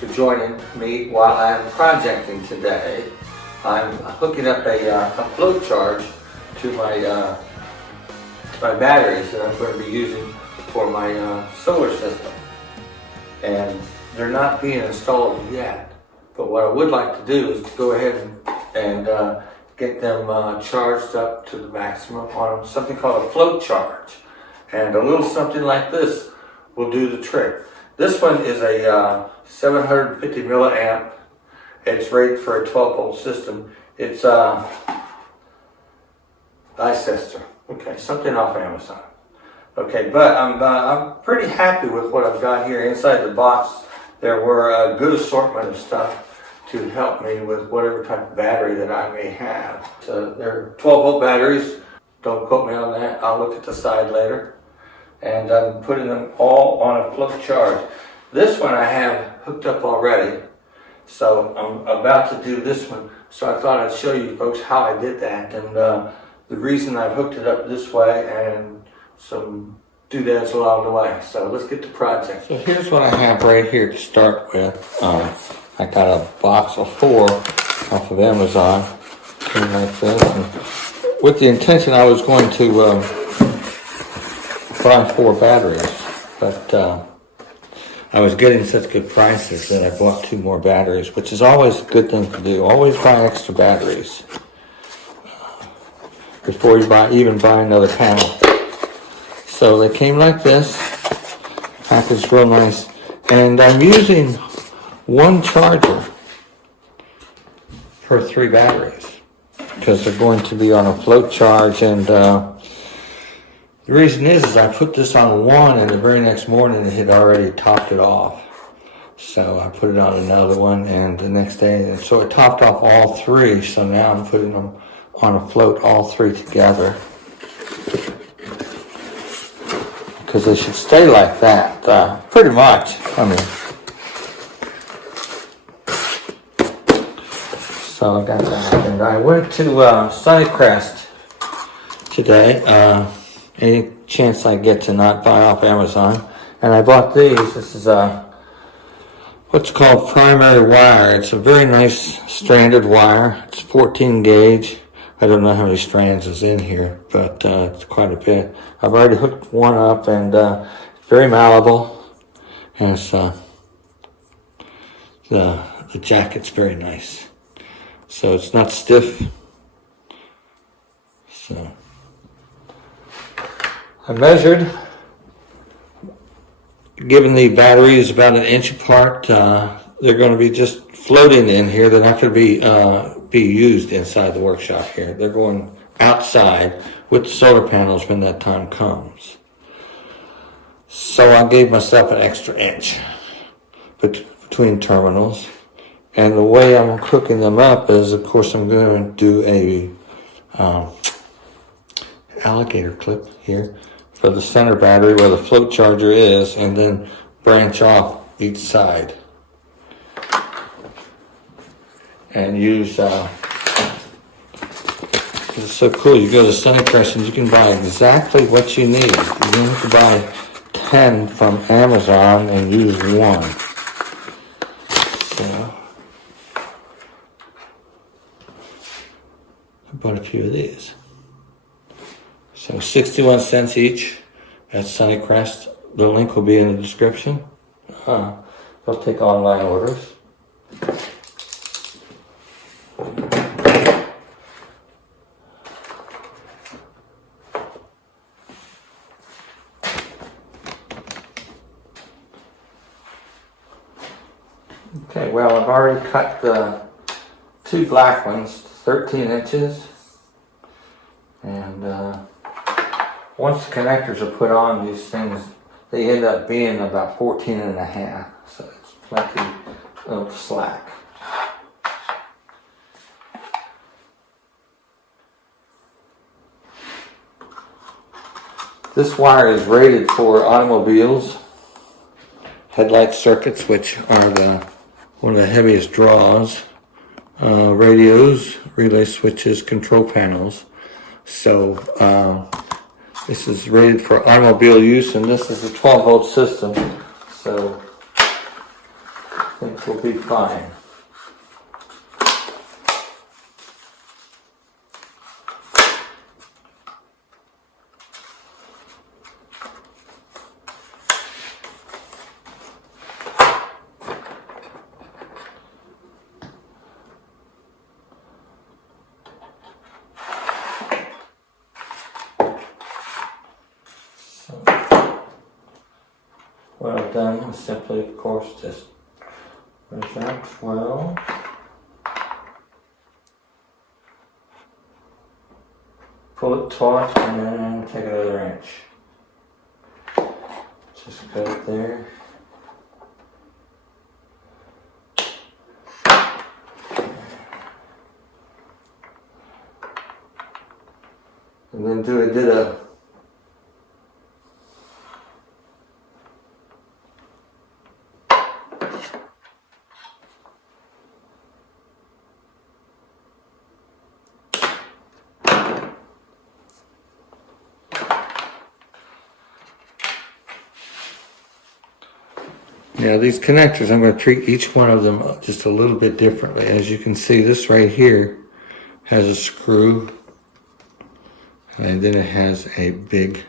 for joining me while I'm projecting today. I'm hooking up a float charge to my batteries that I'm going to be using for my solar system. And they're not being installed yet. But what I would like to do is go ahead and get them charged up to the maximum on something called a float charge. And a little something like this will do the trick. This one is a 750 milliamp. It's rated for a 12 volt system. It's Leicester. Okay, something off Amazon. Okay, but I'm pretty happy with what I've got here inside the box. There were a good assortment of stuff to help me with whatever type of battery that I may have. So they're 12 volt batteries. Don't quote me on that. I'll look at the side later. And I'm putting them all on a float charge. This one I have hooked up already. So I'm about to do this one. So I thought I'd show you folks how I did that. And the reason I've hooked it up this way and some doodads along the way. So let's get to project. So here's what I have right here to start with. I got a box of 4 off of Amazon, like this. And with the intention I was going to buy 4 batteries, but I was getting such good prices that I bought 2 more batteries, which is always a good thing to do. Always buy extra batteries before you even buy another panel. So they came like this, packaged real nice, and I'm using 1 charger per 3 batteries because they're going to be on a float charge. And the reason is I put this on 1 and the very next morning it had already topped it off. So I put it on another one and the next day, and so it topped off all 3. So now I'm putting them on a float, all 3 together, because they should stay like that, pretty much. I mean, so I got that. And I went to Sunnycrest today. Any chance I get to not buy off Amazon. And I bought these. This is what's called primary wire. It's a very nice stranded wire. It's 14 gauge. I don't know how many strands is in here, but it's quite a bit. I've already hooked one up, and it's very malleable. And it's, the jacket's very nice. So it's not stiff. So I measured, given the battery is about 1 inch apart. They're going to be just floating in here. They're not going to be used inside the workshop here. They're going outside with the solar panels when that time comes. So I gave myself an extra inch between terminals. And the way I'm hooking them up is, of course, I'm going to do a alligator clip here for the center battery where the float charger is, and then branch off each side. And use, it's so cool, you go to Sunnycrest and you can buy exactly what you need. You don't have to buy 10 from Amazon and use 1. So, I bought a few of these. So 61 cents each at Sunnycrest. The link will be in the description. They'll take online orders. Okay, well, I've already cut the 2 black ones, 13 inches. And once the connectors are put on, these things, they end up being about 14.5. So it's plenty of slack. This wire is rated for automobiles, headlight circuits, which are one of the heaviest draws, radios, relay switches, control panels. So this is rated for automobile use, and this is a 12 volt system. So think we'll be fine. What I've done is simply, of course, just measure out 12. Pull it taut and then take another inch. Just cut it there. And then do a ditto. Now these connectors, I'm going to treat each one of them just a little bit differently. As you can see, this right here has a screw, and then it has a big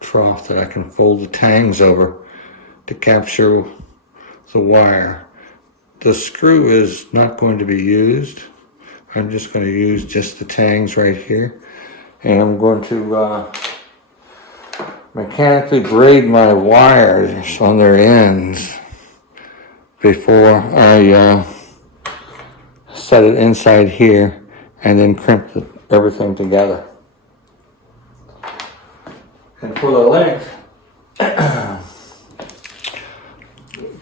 trough that I can fold the tangs over to capture the wire. The screw is not going to be used. I'm just going to use just the tangs right here, and I'm going to mechanically braid my wires on their ends before I set it inside here and then crimp everything together. And for the length,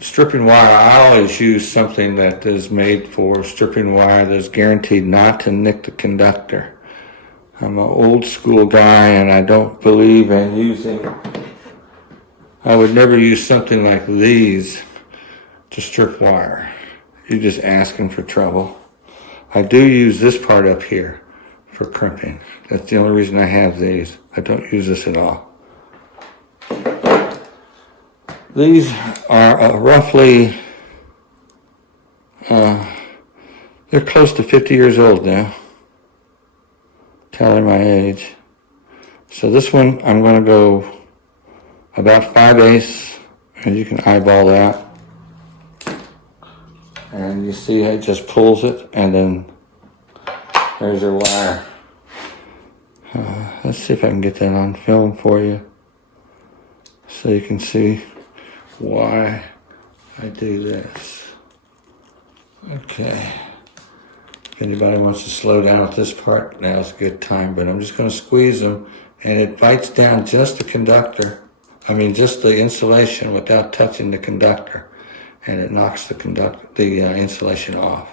stripping wire, I always use something that is made for stripping wire that's guaranteed not to nick the conductor. I'm an old school guy and I don't believe in I would never use something like these to strip wire. You're just asking for trouble. I do use this part up here for crimping. That's the only reason I have these. I don't use this at all. These are roughly, they're close to 50 years old now. Telling my age. So this one, I'm going to go about 5/8, and you can eyeball that. And you see it just pulls it, and then there's your wire. Let's see if I can get that on film for you, so you can see why I do this. Okay. If anybody wants to slow down at this part, now's a good time, but I'm just going to squeeze them, and it bites down just the conductor. Just the insulation without touching the conductor, and it knocks the insulation off.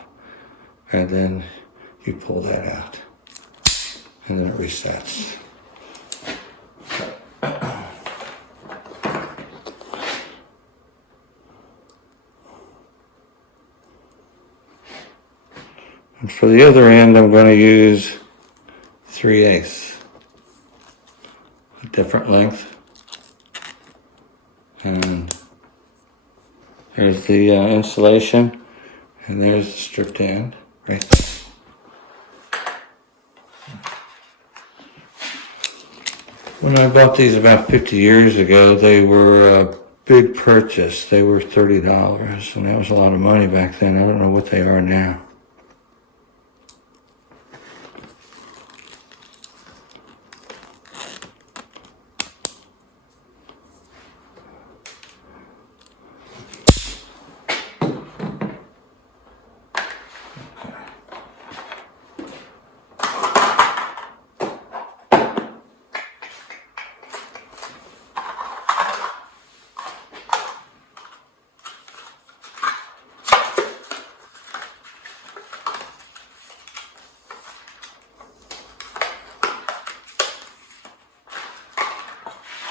And then you pull that out, and then it resets. And for the other end, I'm going to use 3/8, a different length. And there's the insulation, and there's the stripped end right there. When I bought these about 50 years ago, they were a big purchase. They were $30, and that was a lot of money back then. I don't know what they are now.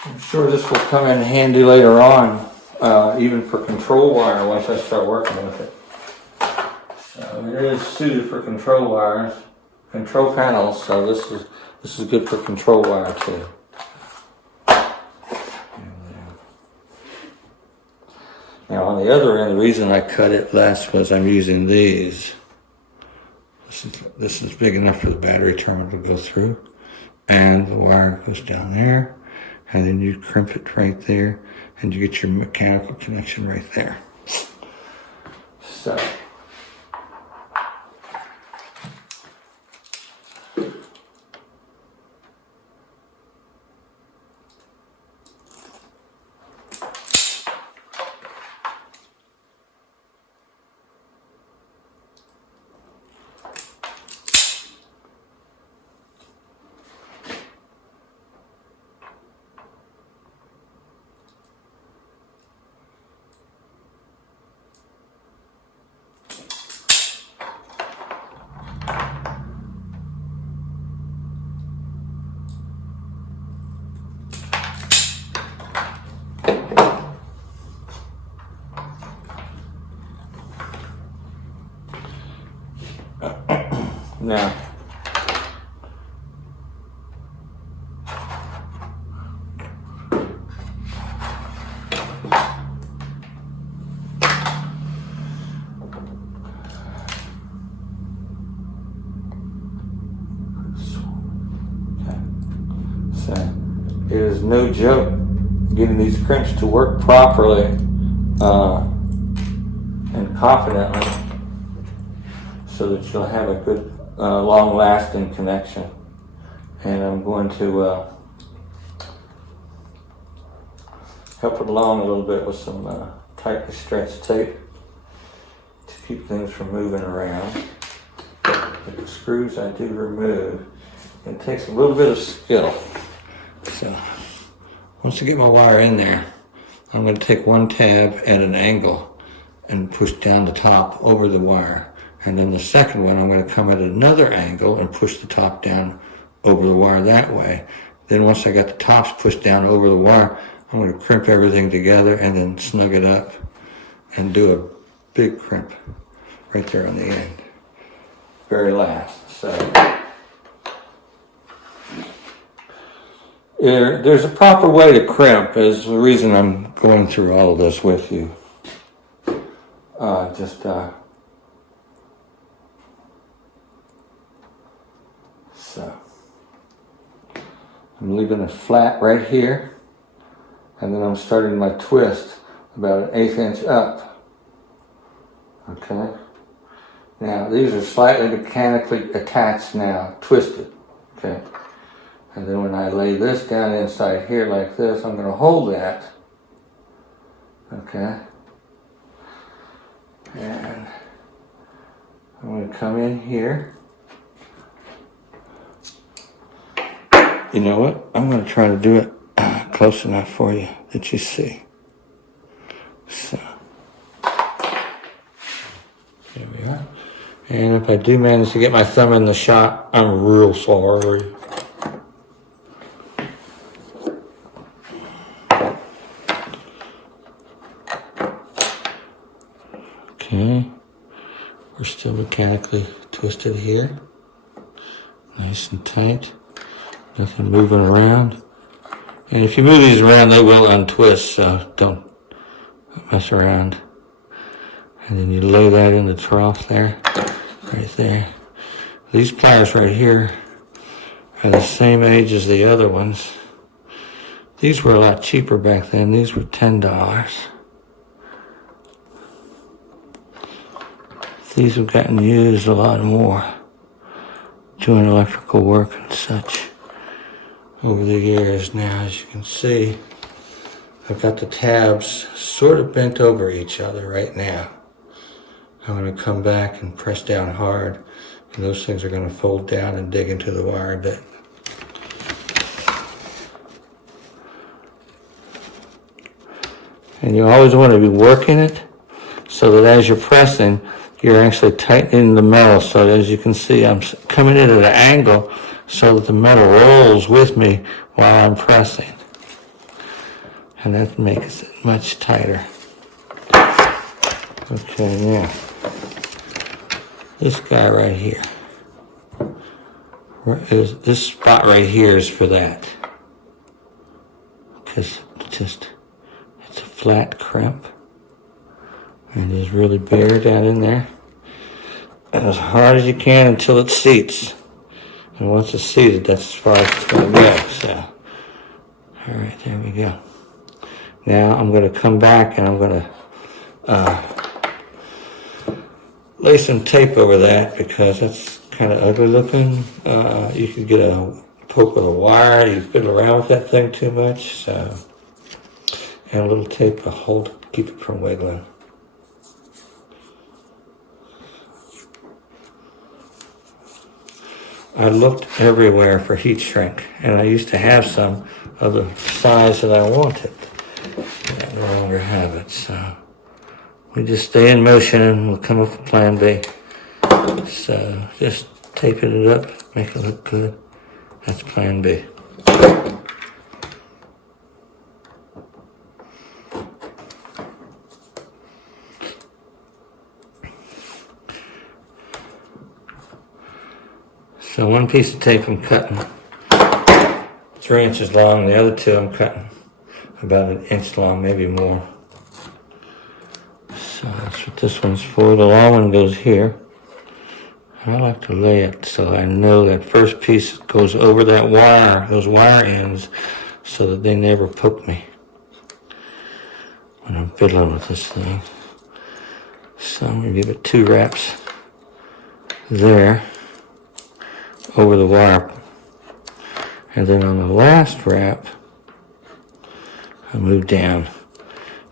I'm sure this will come in handy later on, even for control wire once I start working with it. So it is suited for control wires, control panels, so this is good for control wire too. Now on the the other end, the reason I cut it less was I'm using these. This is big enough for the battery terminal to go through. And the wire goes down there. And then you crimp it right there. And you get your mechanical connection right there. So. Now, so it is no joke getting these crimps to work properly and confidently, so that you'll have a good, long-lasting connection. And I'm going to help it along a little bit with some tightly stretched tape to keep things from moving around. But the screws I do remove. It takes a little bit of skill. So once I get my wire in there, I'm going to take one tab at an angle and push down the top over the wire. And then the second one, I'm going to come at another angle and push the top down over the wire that way. Then once I got the tops pushed down over the wire, I'm going to crimp everything together and then snug it up and do a big crimp right there on the end. Very last. So there's a proper way to crimp, is the reason I'm going through all of this with you. So I'm leaving it flat right here, and then I'm starting my twist about 1/8 inch up. Okay. Now these are slightly mechanically attached now, twisted. Okay. And then when I lay this down inside here like this, I'm going to hold that. Okay. And I'm going to come in here. You know what? I'm going to try to do it close enough for you that you see. So, there we are. And if I do manage to get my thumb in the shot, I'm real sorry. Okay. We're still mechanically twisted here. Nice and tight. Nothing moving around. And if you move these around, they will untwist, so don't mess around. And then you lay that in the trough there, right there. These pliers right here are the same age as the other ones. These were a lot cheaper back then. These were $10. These have gotten used a lot more doing electrical work and such over the years. Now, as you can see, I've got the tabs sort of bent over each other right now. I'm going to come back and press down hard, and those things are going to fold down and dig into the wire a bit. And you always want to be working it so that as you're pressing, you're actually tightening the metal. So as you can see, I'm coming in at an angle so that the metal rolls with me while I'm pressing. And that makes it much tighter. Okay, now, this guy right here. This spot right here is for that. Because it's a flat crimp. And just really bear down in there. And as hard as you can until it seats. And once it's seated, that's as far as it's going to go. So, all right, there we go. Now I'm going to come back and I'm going to lay some tape over that because that's kind of ugly looking. You could get a poke with a wire. You fiddle around with that thing too much. So, and a little tape to hold it, keep it from wiggling. I looked everywhere for heat shrink, and I used to have some of the size that I wanted. I no longer have it, so we just stay in motion and we'll come up with plan B. So just taping it up, make it look good. That's plan B. So one piece of tape I'm cutting 3 inches long, the other two I'm cutting about 1 inch long, maybe more. So that's what this one's for. The long one goes here. I like to lay it so I know that first piece goes over that wire, those wire ends, so that they never poke me when I'm fiddling with this thing. So I'm going to give it 2 wraps there over the wire. And then on the last wrap, I move down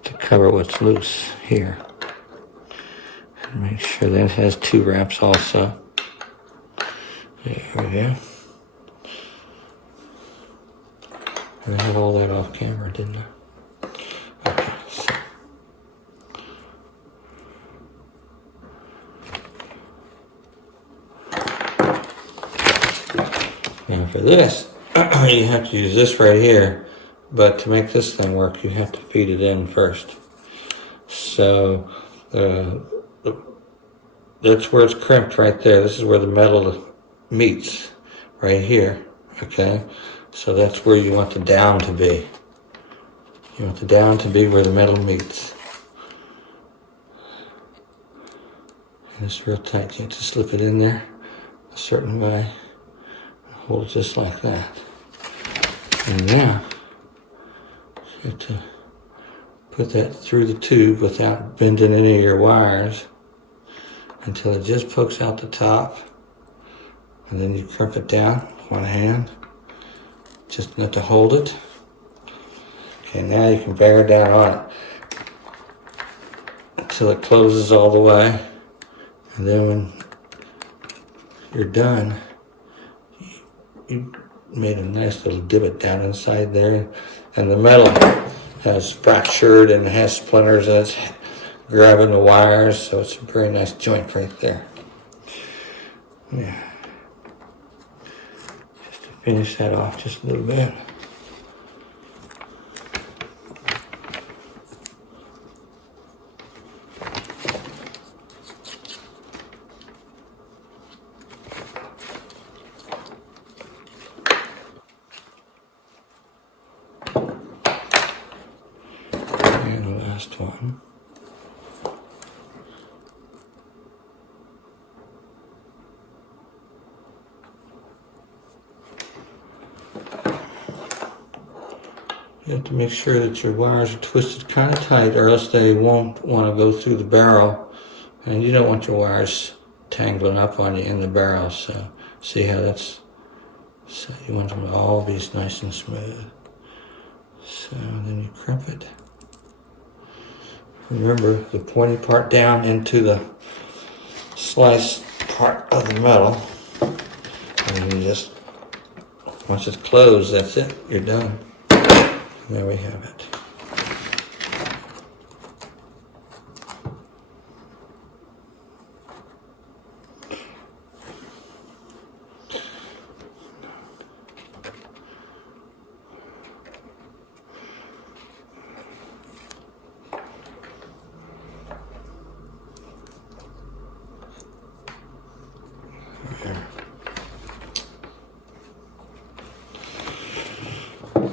to cover what's loose here. And make sure that has 2 wraps also. There we go. And I had all that off camera, didn't I? Okay, so. Now for this, you have to use this right here, but to make this thing work, you have to feed it in first. So that's where it's crimped right there. This is where the metal meets, right here, okay? So that's where you want the down to be. You want the down to be where the metal meets. And it's real tight. You have to slip it in there a certain way. Hold it just like that. And now, you have to put that through the tube without bending any of your wires until it just pokes out the top. And then you crimp it down with one hand, just enough to hold it. Okay, now you can bear down on it until it closes all the way. And then when you're done, you made a nice little divot down inside there, and the metal has fractured and has splinters and it's grabbing the wires, so it's a very nice joint right there. Yeah. Just to finish that off just a little bit. One. You have to make sure that your wires are twisted kind of tight, or else they won't want to go through the barrel, and you don't want your wires tangling up on you in the barrel. So see how that's, so you want them to all be nice and smooth. So then you crimp it. Remember the pointy part down into the sliced part of the metal. And you just, once it's closed, that's it, you're done. And there we have it.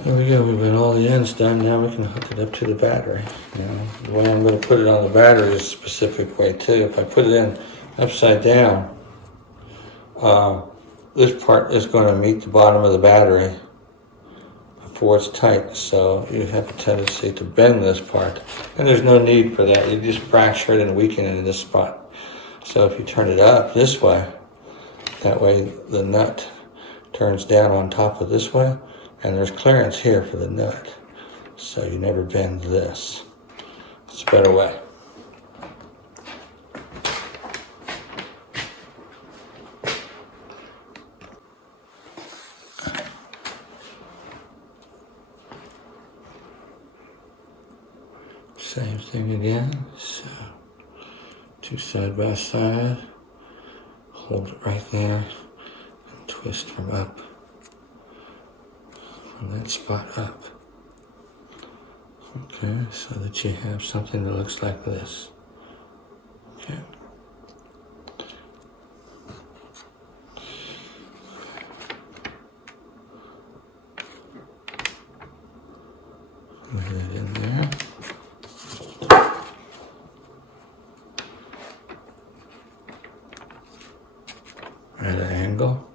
There we go, we've got all the ends done. Now we can hook it up to the battery. Now, the way I'm going to put it on the battery is a specific way too. If I put it in upside down, this part is going to meet the bottom of the battery before it's tight. So you have a tendency to bend this part. And there's no need for that. You just fracture it and weaken it in this spot. So if you turn it up this way, that way the nut turns down on top of this way. And there's clearance here for the nut, so you never bend this. It's a better way. Same thing again, so 2 side by side, hold it right there, and twist from up. From that spot up. Okay, so that you have something that looks like this. Okay. Put that in there. At an angle.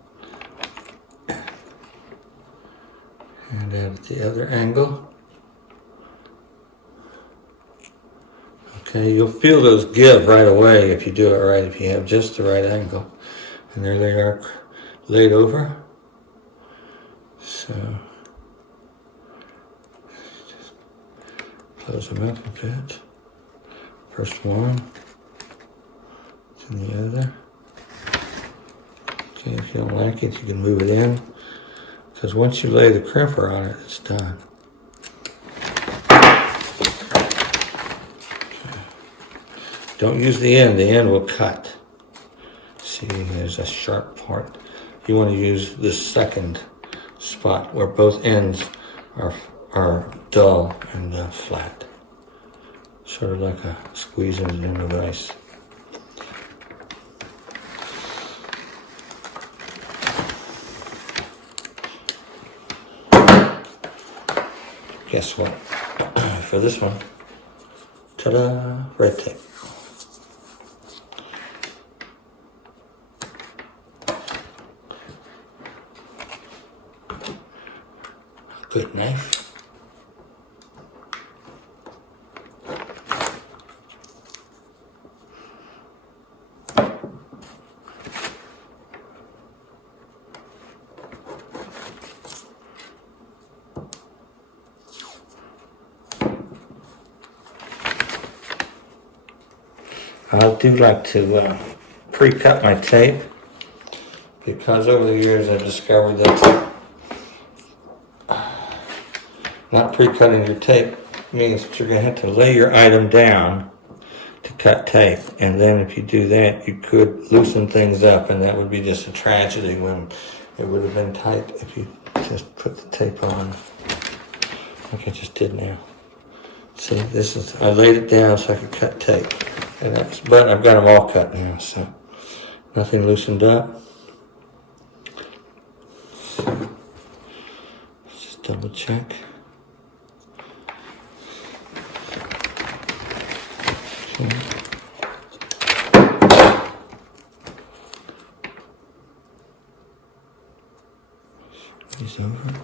And at the other angle. Okay, you'll feel those give right away if you do it right, if you have just the right angle. And there they are laid over. So, just close them up a bit. First one, then the other. Okay, if you don't like it, you can move it in. Because once you lay the crimper on it, it's done. Okay. Don't use the end will cut. See, there's a sharp part. You want to use this second spot where both ends are dull and flat. Sort of like a squeezing it in the ice. Guess what? For this one, ta-da, red tape. Good knife. I do like to pre-cut my tape because over the years I've discovered that not pre-cutting your tape means that you're going to have to lay your item down to cut tape, and then if you do that you could loosen things up, and that would be just a tragedy when it would have been tight if you just put the tape on like I just did now. See, I laid it down so I could cut tape. But I've got them all cut now, so nothing loosened up. So let's just double check. Okay. These over.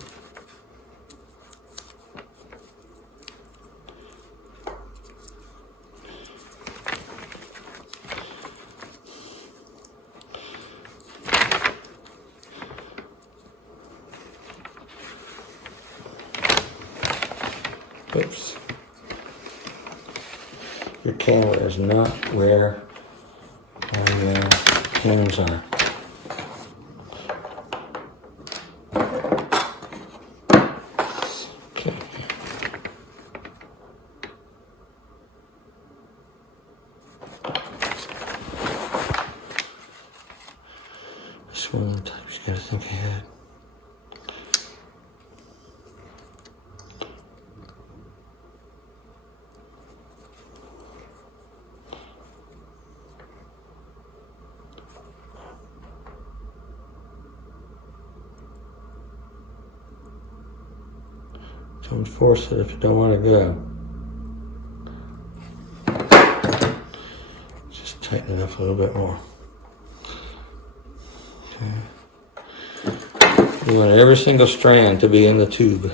Oops. Your camera is not where my hands are. Okay. This one of the types you gotta think ahead. Don't force it if you don't want to go. Just tighten it up a little bit more. Okay. You want every single strand to be in the tube.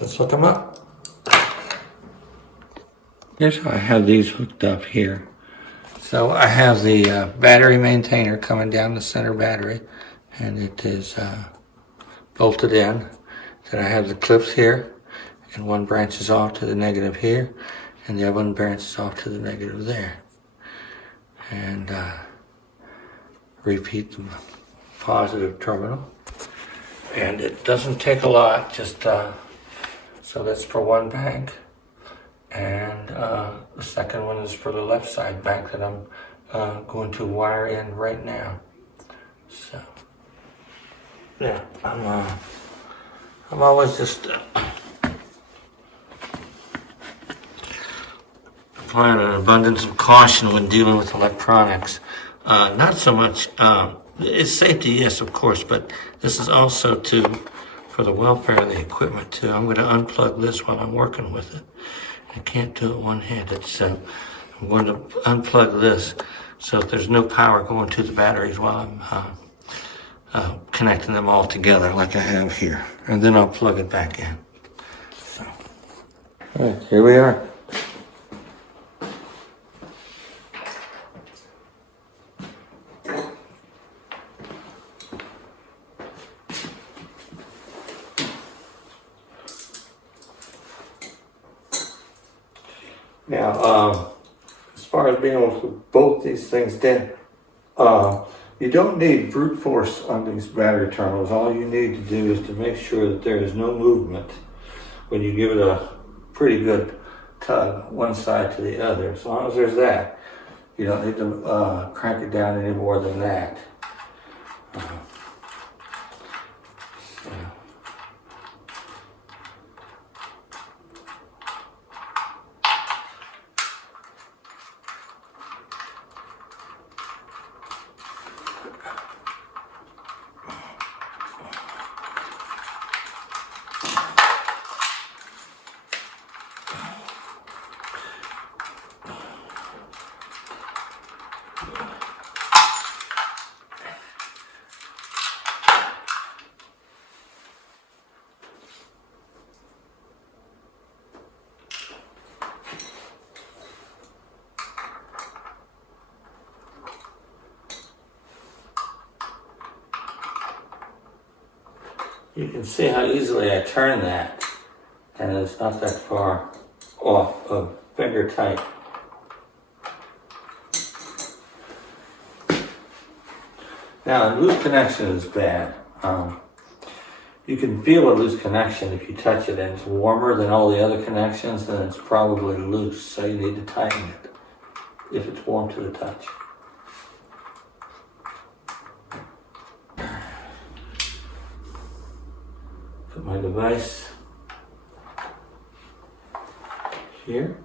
Let's hook them up. Here's how I have these hooked up here. So I have the battery maintainer coming down the center battery, and it is bolted in. Then I have the clips here, and one branches off to the negative here, and the other one branches off to the negative there. And repeat the positive terminal. And it doesn't take a lot, just so that's for one bank. And the second one is for the left side bank that I'm going to wire in right now. So, yeah, I'm always just applying an abundance of caution when dealing with electronics. Not so much, it's safety, yes, of course, but this is also for the welfare of the equipment too. I'm going to unplug this while I'm working with it. I can't do it one-handed, so I'm going to unplug this so that there's no power going to the batteries while I'm connecting them all together like I have here. And then I'll plug it back in. So, all right, here we are. Now, as far as being able to bolt these things down, you don't need brute force on these battery terminals. All you need to do is to make sure that there is no movement when you give it a pretty good tug one side to the other. As long as there's that, you don't need to crank it down any more than that. You can see how easily I turn that, and it's not that far off of finger tight. Now, a loose connection is bad. You can feel a loose connection if you touch it and it's warmer than all the other connections, then it's probably loose, so you need to tighten it if it's warm to the touch. Put my device here.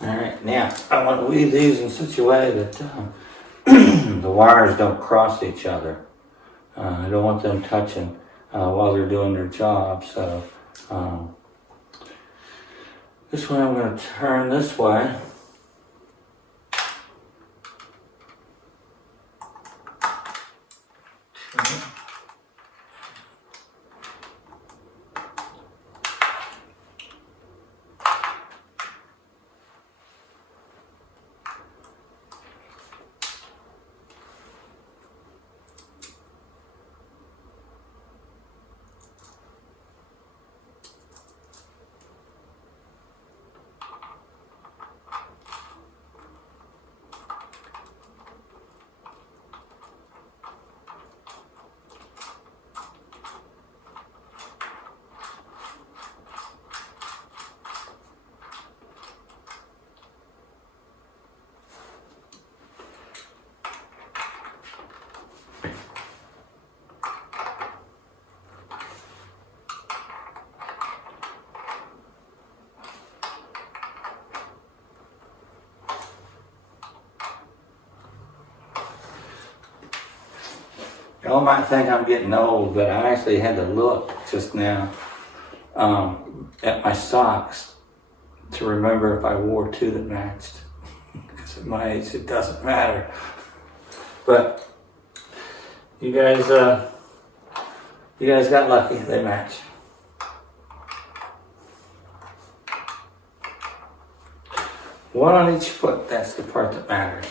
Alright, now I want to weave these in such a way that the wires don't cross each other. I don't want them touching while they're doing their job, so this way I'm going to turn this way. Y'all might think I'm getting old, but I actually had to look just now at my socks to remember if I wore two that matched. Because at my age, it doesn't matter. But you guys got lucky. They match. One on each foot. That's the part that matters.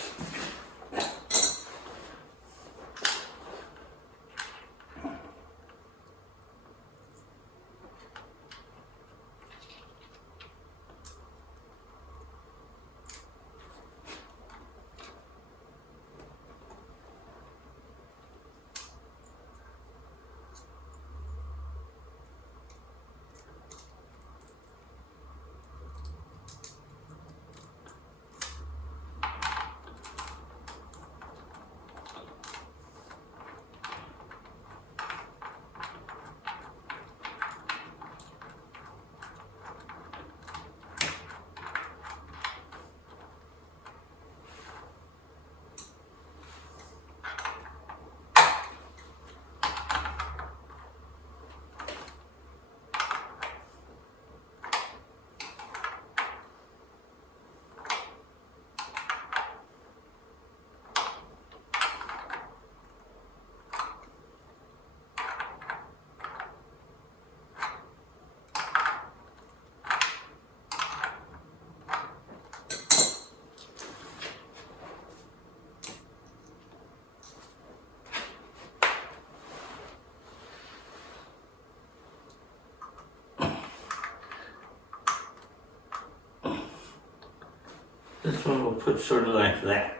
one will put sort of like that.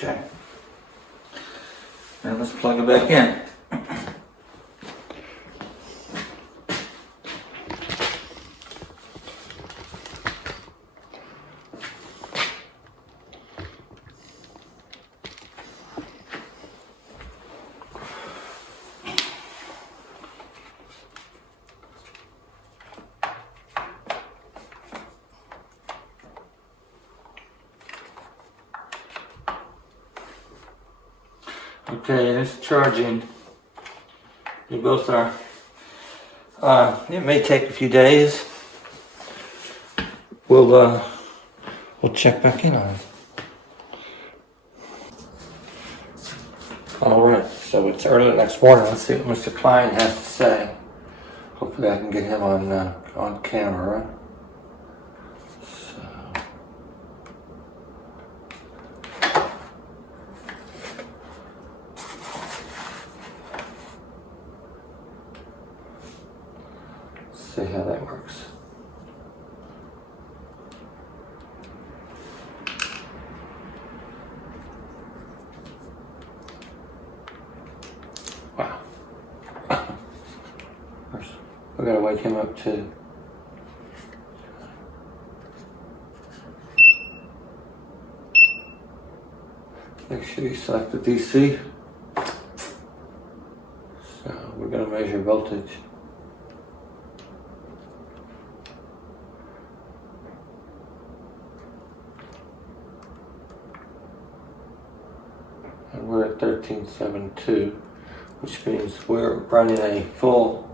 Okay. And let's plug it back in. Okay, and it's charging. You both are. It may take a few days. We'll check back in on it. All right, so it's early next morning. Let's see what Mr. Klein has to say. Hopefully, I can get him on camera. So. See how that works. Wow. We gotta wake him up too. Make sure you select the DC. So we're gonna measure voltage. And we're at 1372, which means we're running a full,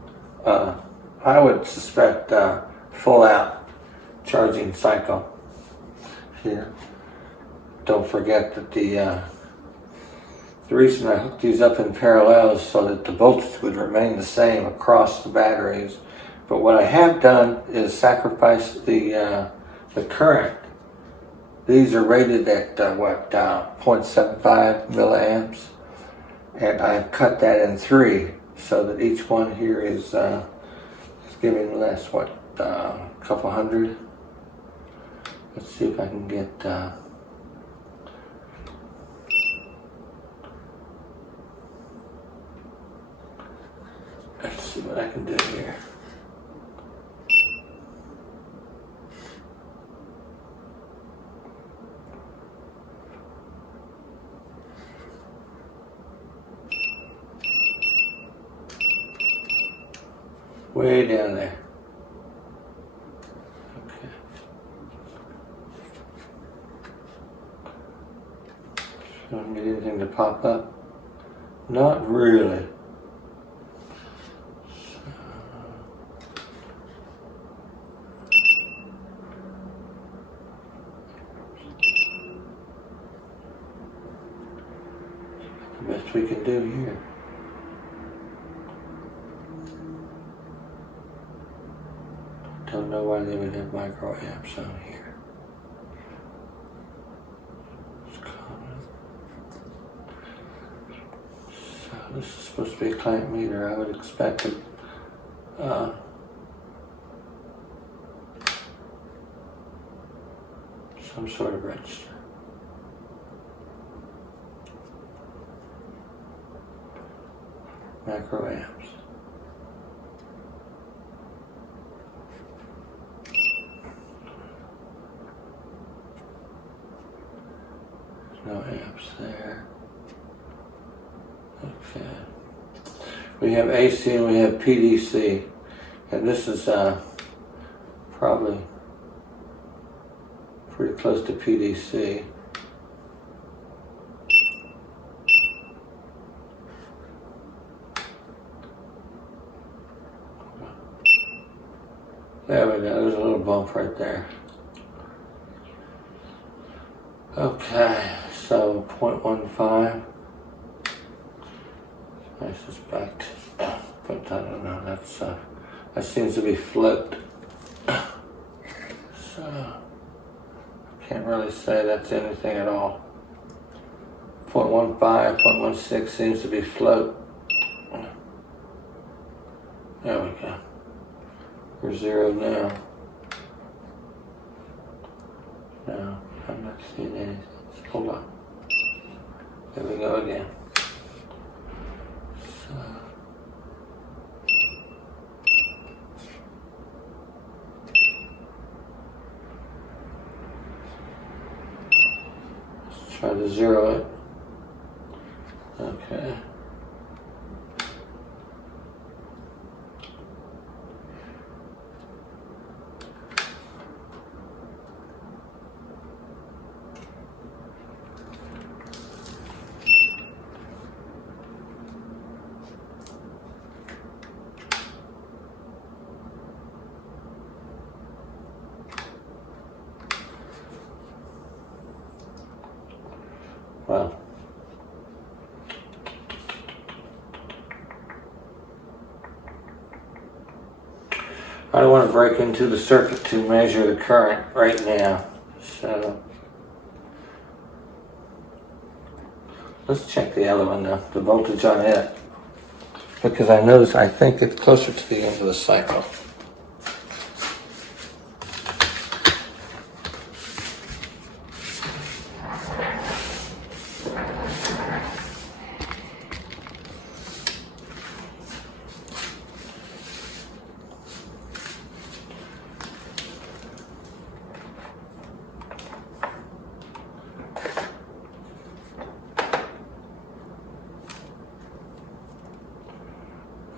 I would suspect, full out charging cycle here. Don't forget that the reason I hooked these up in parallel is so that the voltage would remain the same across the batteries. But what I have done is sacrifice the current. These are rated at 0.75 milliamps, and I've cut that in 3 so that each one here is giving less, a couple hundred. Let's see if I can get let's see what I can do here. Way down there. Okay. Don't get anything to pop up? Not really. The best we can do here. Don't know why they would have micro amps on here. So this is supposed to be a clamp meter. I would expect it. Some sort of register. Macro amps. No amps there. Okay. We have AC and we have PDC. And this is probably pretty close to PDC. There we go, there's a little bump right there. Okay, so 0.15. I suspect, but I don't know, that seems to be flipped. So, can't really say that's anything at all. 0.15, 0.16 seems to be float. There we go. We're zero now. No, I'm not seeing anything. Hold on. There we go again. So, let's try to zero it. Okay. Well, I don't want to break into the circuit to measure the current right now, so let's check the other one now, the voltage on it, because I think it's closer to the end of the cycle.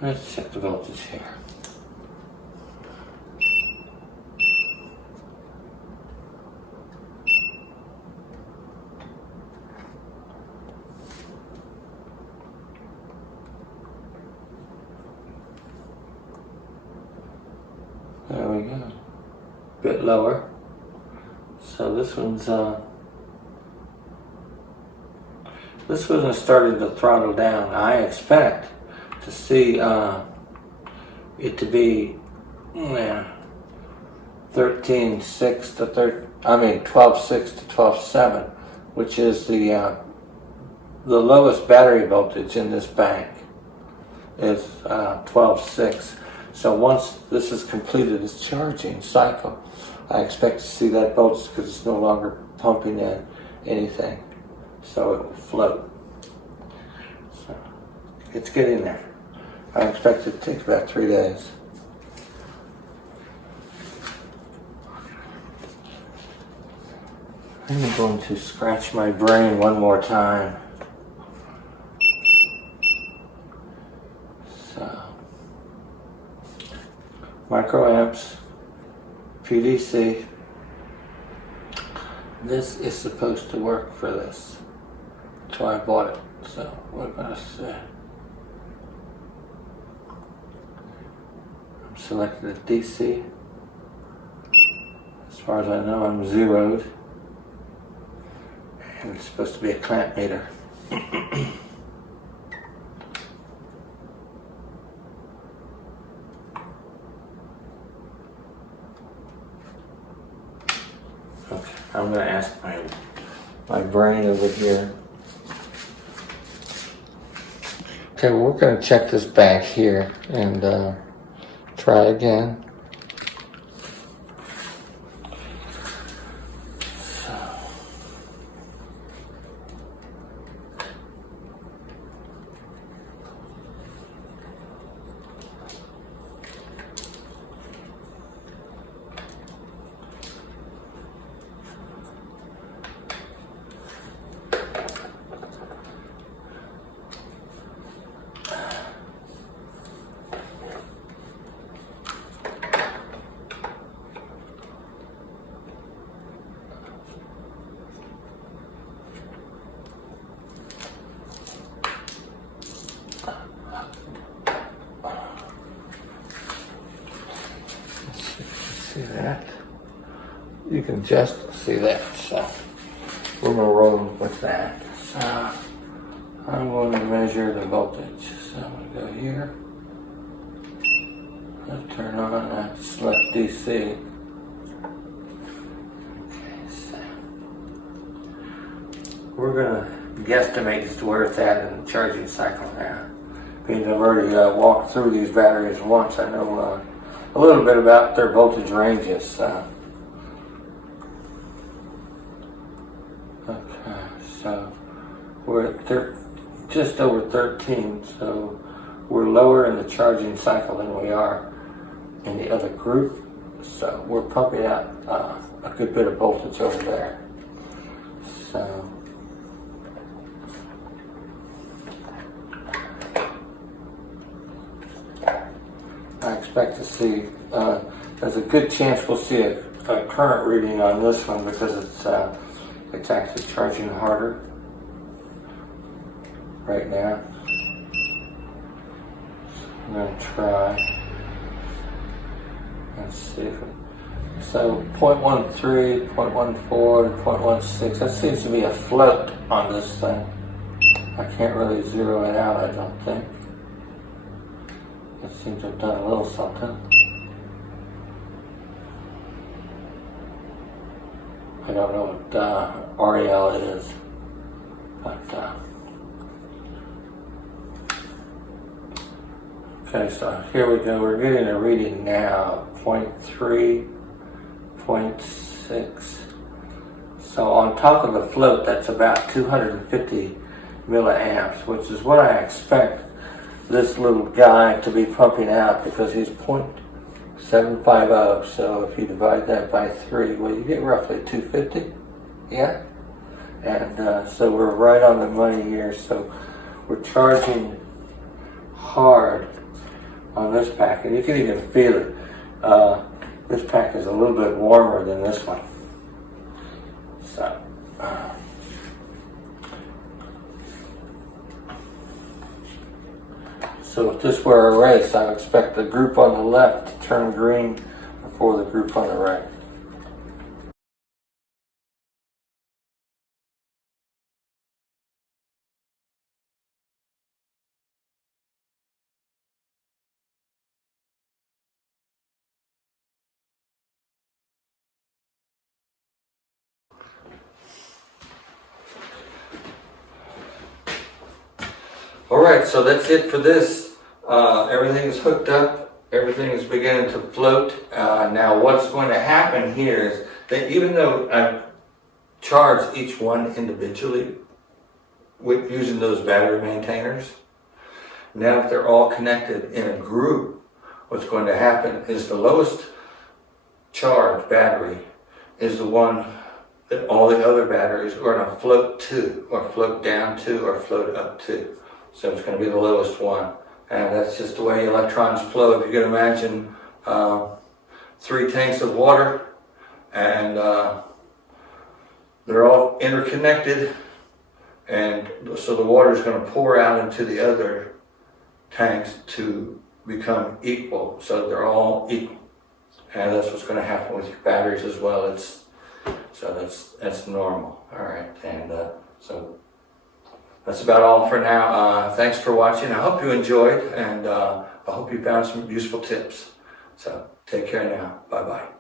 Let's check the voltage here. There we go. Bit lower. So this one's starting to throttle down. I expect to see it to be 13.6 to 12.6 to 12.7, which is the lowest battery voltage in this bank is 12.6. So once this is completed its charging cycle, I expect to see that voltage because it's no longer pumping in anything, so it will float. So it's getting there. I expect it to take about 3 days. I'm going to scratch my brain one more time. So, microamps, PDC. This is supposed to work for this. That's why I bought it. So we're gonna see. I'm selecting a DC. As far as I know, I'm zeroed. And it's supposed to be a clamp meter. Okay, I'm gonna ask my brain over here. Okay, well, we're gonna check this back here and try again. See that? You can just see that, so we're gonna roll with that. So I'm going to measure the voltage. So I'm gonna go here. Let's turn on that select DC. Okay, so we're gonna guesstimate as to where it's at in the charging cycle now. Being I've already walked through these batteries once, I know a little bit about their voltage ranges. Okay, so we're at just over 13, so we're lower in the charging cycle than we are in the other group. So we're pumping out a good bit of voltage over there. So I expect to see, there's a good chance we'll see a current reading on this one because it's actually charging harder right now. I'm going to try and see if it, so 0.13, 0.14, 0.16, that seems to be a float on this thing. I can't really zero it out, I don't think. It seems to have done a little something. I don't know what REL is, but okay, so here we go. We're getting a reading now, 0.3, 0.6. So on top of the float, that's about 250 milliamps, which is what I expect this little guy to be pumping out because he's 0.750. So if you divide that by 3, well, you get roughly 250. Yeah. And so we're right on the money here. So we're charging hard on this pack, and you can even feel it. This pack is a little bit warmer than this one. So. So if this were a race, I would expect the group on the left to turn green before the group on the right. All right, so that's it for this. Everything is hooked up. Everything is beginning to float. Now what's going to happen here is that even though I've charged each one individually with using those battery maintainers, now that they're all connected in a group, what's going to happen is the lowest charged battery is the one that all the other batteries are going to float to, or float down to, or float up to. So it's going to be the lowest one. And that's just the way electrons flow. If you can imagine 3 tanks of water, and they're all interconnected, and so the water is going to pour out into the other tanks to become equal, so they're all equal. And that's what's going to happen with your batteries as well. That's normal. All right, and so that's about all for now. Thanks for watching. I hope you enjoyed, and I hope you found some useful tips. So take care now. Bye bye.